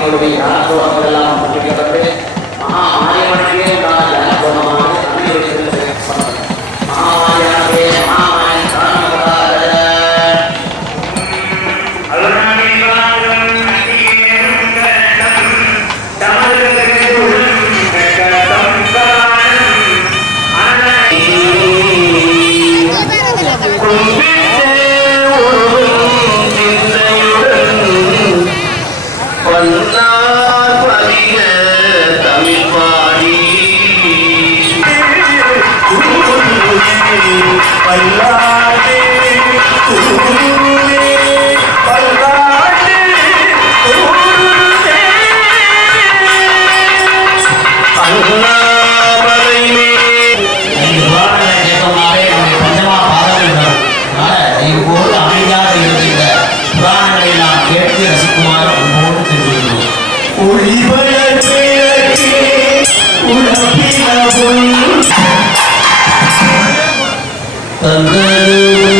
சுவாமிகளுடைய ஞானத்துவங்கள் எல்லாம் மகா மாரியம்மனுக்கே உண்டான ஞானத்துவமானது அனைவருக்கும் சமம். மகாமாரியானவே மகாமாரி Andalusia.